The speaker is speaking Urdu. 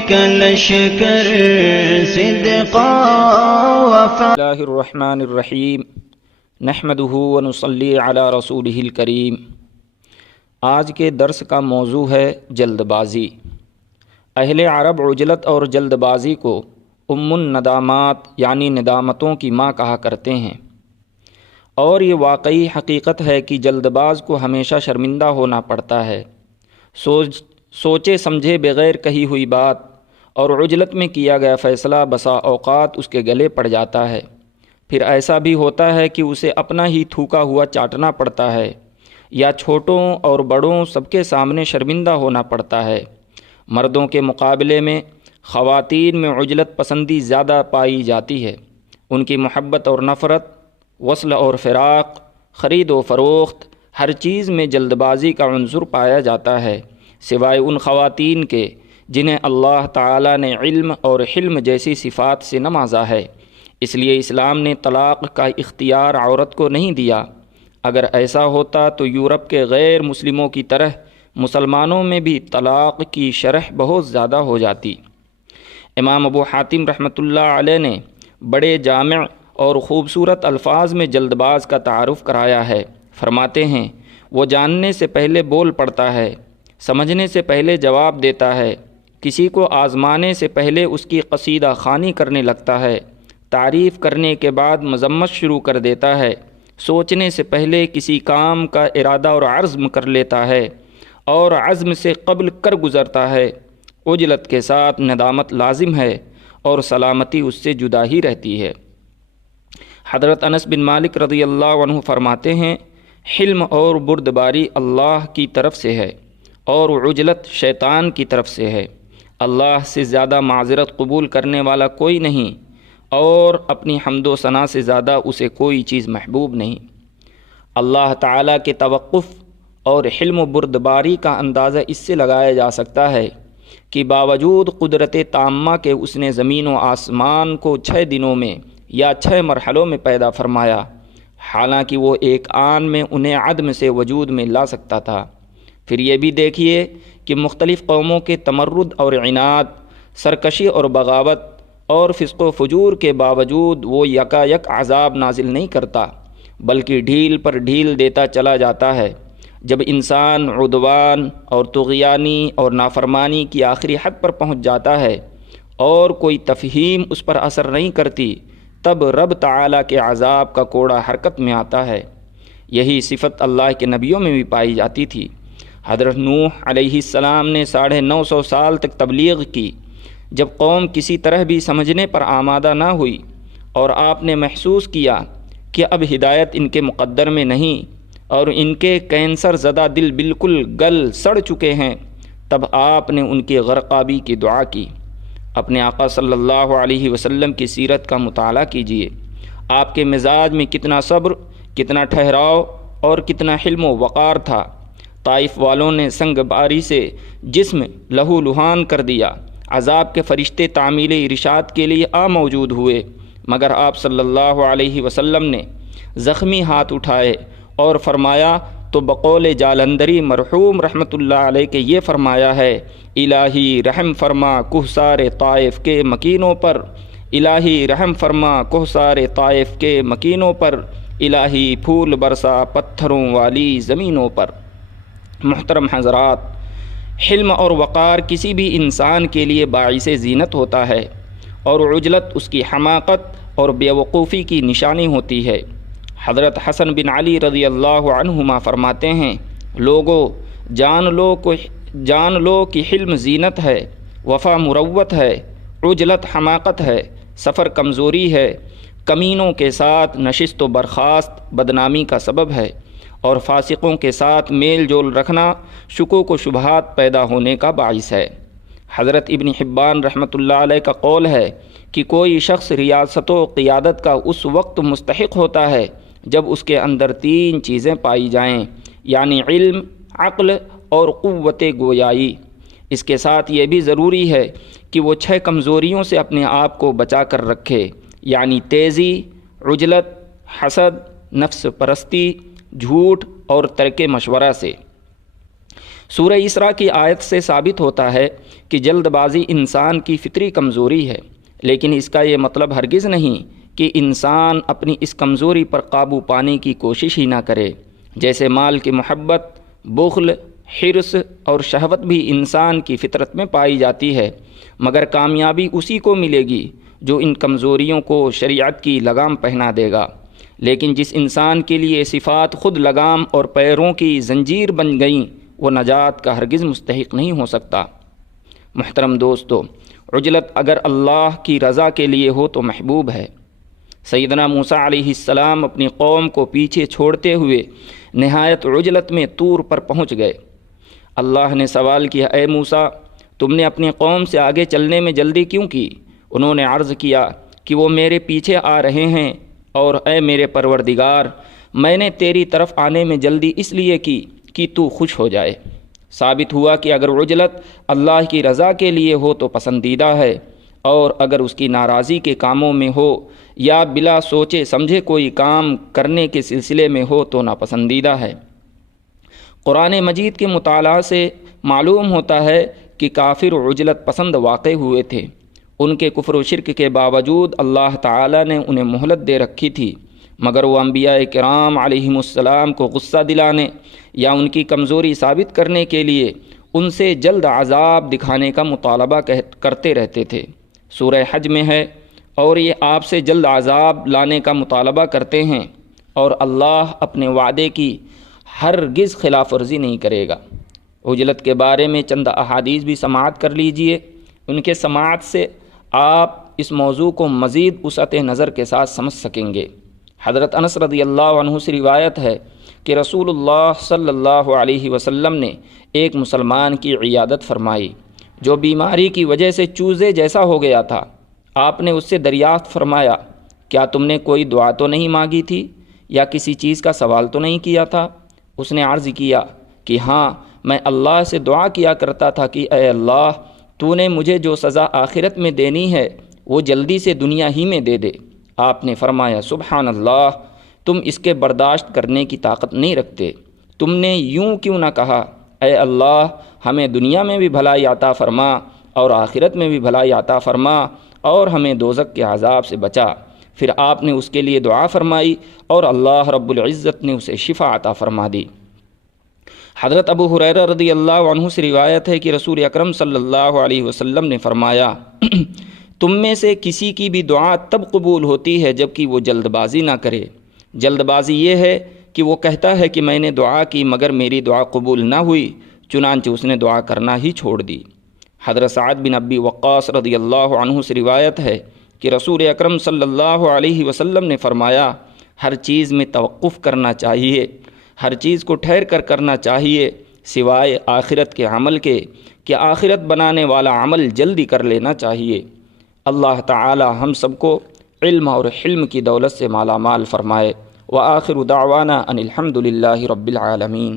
کا لشکر صدقا وفا. اللہ الرحمن الرحیم نحمدہ ونصلی علی رسولہ الکریم. آج کے درس کا موضوع ہے جلد بازی. اہل عرب عجلت اور جلد بازی کو ام الندامات یعنی ندامتوں کی ماں کہا کرتے ہیں، اور یہ واقعی حقیقت ہے کہ جلد باز کو ہمیشہ شرمندہ ہونا پڑتا ہے. سوچے سمجھے بغیر کہی ہوئی بات اور عجلت میں کیا گیا فیصلہ بسا اوقات اس کے گلے پڑ جاتا ہے. پھر ایسا بھی ہوتا ہے کہ اسے اپنا ہی تھوکا ہوا چاٹنا پڑتا ہے، یا چھوٹوں اور بڑوں سب کے سامنے شرمندہ ہونا پڑتا ہے. مردوں کے مقابلے میں خواتین میں عجلت پسندی زیادہ پائی جاتی ہے. ان کی محبت اور نفرت، وصل اور فراق، خرید و فروخت، ہر چیز میں جلد بازی کا عنصر پایا جاتا ہے، سوائے ان خواتین کے جنہیں اللہ تعالیٰ نے علم اور حلم جیسی صفات سے نوازا ہے. اس لیے اسلام نے طلاق کا اختیار عورت کو نہیں دیا. اگر ایسا ہوتا تو یورپ کے غیر مسلموں کی طرح مسلمانوں میں بھی طلاق کی شرح بہت زیادہ ہو جاتی. امام ابو حاتم رحمۃ اللہ علیہ نے بڑے جامع اور خوبصورت الفاظ میں جلد باز کا تعارف کرایا ہے. فرماتے ہیں، وہ جاننے سے پہلے بول پڑتا ہے، سمجھنے سے پہلے جواب دیتا ہے، کسی کو آزمانے سے پہلے اس کی قصیدہ خوانی کرنے لگتا ہے، تعریف کرنے کے بعد مذمت شروع کر دیتا ہے، سوچنے سے پہلے کسی کام کا ارادہ اور عزم کر لیتا ہے، اور عزم سے قبل کر گزرتا ہے. عجلت کے ساتھ ندامت لازم ہے اور سلامتی اس سے جدا ہی رہتی ہے. حضرت انس بن مالک رضی اللہ عنہ فرماتے ہیں، حلم اور بردباری اللہ کی طرف سے ہے اور عجلت شیطان کی طرف سے ہے. اللہ سے زیادہ معذرت قبول کرنے والا کوئی نہیں، اور اپنی حمد و ثنا سے زیادہ اسے کوئی چیز محبوب نہیں. اللہ تعالیٰ کے توقف اور حلم و بردباری کا اندازہ اس سے لگایا جا سکتا ہے کہ باوجود قدرت تامہ کے اس نے زمین و آسمان کو 6 دنوں میں یا 6 مرحلوں میں پیدا فرمایا، حالانکہ وہ ایک آن میں انہیں عدم سے وجود میں لا سکتا تھا. پھر یہ بھی دیکھیے کہ مختلف قوموں کے تمرد اور عناد، سرکشی اور بغاوت اور فسق و فجور کے باوجود وہ یکا یک عذاب نازل نہیں کرتا، بلکہ ڈھیل پر ڈھیل دیتا چلا جاتا ہے. جب انسان عدوان اور طغیانی اور نافرمانی کی آخری حد پر پہنچ جاتا ہے اور کوئی تفہیم اس پر اثر نہیں کرتی، تب رب تعالیٰ کے عذاب کا کوڑا حرکت میں آتا ہے. یہی صفت اللہ کے نبیوں میں بھی پائی جاتی تھی. حضرت نوح علیہ السلام نے 950 سال تک تبلیغ کی. جب قوم کسی طرح بھی سمجھنے پر آمادہ نہ ہوئی اور آپ نے محسوس کیا کہ اب ہدایت ان کے مقدر میں نہیں اور ان کے کینسر زدہ دل بالکل گل سڑ چکے ہیں، تب آپ نے ان کی غرقابی کی دعا کی. اپنے آقا صلی اللہ علیہ وسلم کی سیرت کا مطالعہ کیجیے. آپ کے مزاج میں کتنا صبر، کتنا ٹھہراؤ اور کتنا حلم و وقار تھا. طائف والوں نے سنگ باری سے جسم لہو لہان کر دیا. عذاب کے فرشتے تعمیل ارشاد کے لیے موجود ہوئے، مگر آپ صلی اللہ علیہ وسلم نے زخمی ہاتھ اٹھائے اور فرمایا تو بقول جالندری مرحوم رحمۃ اللہ علیہ کے یہ فرمایا ہے، الہی رحم فرما کوہسار طائف کے مکینوں پر، الہی رحم فرما کوہسار طائف کے مکینوں پر، الہی پھول برسا پتھروں والی زمینوں پر. محترم حضرات، حلم اور وقار کسی بھی انسان کے لیے باعث زینت ہوتا ہے، اور عجلت اس کی حماقت اور بیوقوفی کی نشانی ہوتی ہے. حضرت حسن بن علی رضی اللہ عنہما فرماتے ہیں، لوگو جان لو کہ حلم زینت ہے، وفا مروت ہے، عجلت حماقت ہے، سفر کمزوری ہے، کمینوں کے ساتھ نشست و برخاست بدنامی کا سبب ہے، اور فاسقوں کے ساتھ میل جول رکھنا شکوک و شبہات پیدا ہونے کا باعث ہے. حضرت ابن حبان رحمۃ اللہ علیہ کا قول ہے کہ کوئی شخص ریاست و قیادت کا اس وقت مستحق ہوتا ہے جب اس کے اندر 3 چیزیں پائی جائیں، یعنی علم، عقل اور قوت گویائی. اس کے ساتھ یہ بھی ضروری ہے کہ وہ 6 کمزوریوں سے اپنے آپ کو بچا کر رکھے، یعنی تیزی، عجلت، حسد، نفس پرستی، جھوٹ اور ترک مشورہ سے. سورہ اسراء کی آیت سے ثابت ہوتا ہے کہ جلد بازی انسان کی فطری کمزوری ہے، لیکن اس کا یہ مطلب ہرگز نہیں کہ انسان اپنی اس کمزوری پر قابو پانے کی کوشش ہی نہ کرے۔ جیسے مال کی محبت، بخل، حرص اور شہوت بھی انسان کی فطرت میں پائی جاتی ہے، مگر کامیابی اسی کو ملے گی جو ان کمزوریوں کو شریعت کی لگام پہنا دے گا۔ لیکن جس انسان کے لیے صفات خود لگام اور پیروں کی زنجیر بن گئیں، وہ نجات کا ہرگز مستحق نہیں ہو سکتا۔ محترم دوستو، عجلت اگر اللہ کی رضا کے لیے ہو تو محبوب ہے۔ سیدنا موسیٰ علیہ السلام اپنی قوم کو پیچھے چھوڑتے ہوئے نہایت عجلت میں طور پر پہنچ گئے۔ اللہ نے سوال کیا، اے موسیٰ، تم نے اپنی قوم سے آگے چلنے میں جلدی کیوں کی؟ انہوں نے عرض کیا کہ وہ میرے پیچھے آ رہے ہیں، اور اے میرے پروردگار، میں نے تیری طرف آنے میں جلدی اس لیے کی کہ تو خوش ہو جائے۔ ثابت ہوا کہ اگر عجلت اللہ کی رضا کے لیے ہو تو پسندیدہ ہے، اور اگر اس کی ناراضی کے کاموں میں ہو یا بلا سوچے سمجھے کوئی کام کرنے کے سلسلے میں ہو تو ناپسندیدہ ہے۔ قرآن مجید کے مطالعہ سے معلوم ہوتا ہے کہ کافر عجلت پسند واقع ہوئے تھے۔ ان کے کفر و شرک کے باوجود اللہ تعالیٰ نے انہیں مہلت دے رکھی تھی، مگر وہ انبیاء کرام علیہم السلام کو غصہ دلانے یا ان کی کمزوری ثابت کرنے کے لیے ان سے جلد عذاب دکھانے کا مطالبہ کرتے رہتے تھے۔ سورہ حج میں ہے، اور یہ آپ سے جلد عذاب لانے کا مطالبہ کرتے ہیں، اور اللہ اپنے وعدے کی ہرگز خلاف ورزی نہیں کرے گا۔ عجلت کے بارے میں چند احادیث بھی سماعت کر لیجئے، ان کے سماعت سے آپ اس موضوع کو مزید وسعت نظر کے ساتھ سمجھ سکیں گے۔ حضرت انس رضی اللہ عنہ سے روایت ہے کہ رسول اللہ صلی اللہ علیہ وسلم نے ایک مسلمان کی عیادت فرمائی جو بیماری کی وجہ سے چوزے جیسا ہو گیا تھا۔ آپ نے اس سے دریافت فرمایا، کیا تم نے کوئی دعا تو نہیں مانگی تھی یا کسی چیز کا سوال تو نہیں کیا تھا؟ اس نے عرض کیا کہ ہاں، میں اللہ سے دعا کیا کرتا تھا کہ اے اللہ، تو نے مجھے جو سزا آخرت میں دینی ہے وہ جلدی سے دنیا ہی میں دے دے۔ آپ نے فرمایا، سبحان اللہ، تم اس کے برداشت کرنے کی طاقت نہیں رکھتے۔ تم نے یوں کیوں نہ کہا، اے اللہ، ہمیں دنیا میں بھی بھلائی عطا فرما اور آخرت میں بھی بھلائی عطا فرما، اور ہمیں دوزخ کے عذاب سے بچا۔ پھر آپ نے اس کے لیے دعا فرمائی اور اللہ رب العزت نے اسے شفا عطا فرما دی۔ حضرت ابو ہریرہ رضی اللہ عنہ سے روایت ہے کہ رسول اکرم صلی اللہ علیہ وسلم نے فرمایا، تم میں سے کسی کی بھی دعا تب قبول ہوتی ہے جب کہ وہ جلد بازی نہ کرے۔ جلد بازی یہ ہے کہ وہ کہتا ہے کہ میں نے دعا کی مگر میری دعا قبول نہ ہوئی، چنانچہ اس نے دعا کرنا ہی چھوڑ دی۔ حضرت سعد بن ابی وقاص رضی اللہ عنہ سے روایت ہے کہ رسول اکرم صلی اللہ علیہ وسلم نے فرمایا، ہر چیز میں توقف کرنا چاہیے، ہر چیز کو ٹھہر کر کرنا چاہیے سوائے آخرت کے عمل کے، کہ آخرت بنانے والا عمل جلدی کر لینا چاہیے۔ اللہ تعالی ہم سب کو علم اور حلم کی دولت سے مالا مال فرمائے۔ وآخر دعوانا ان الحمد للہ رب العالمین۔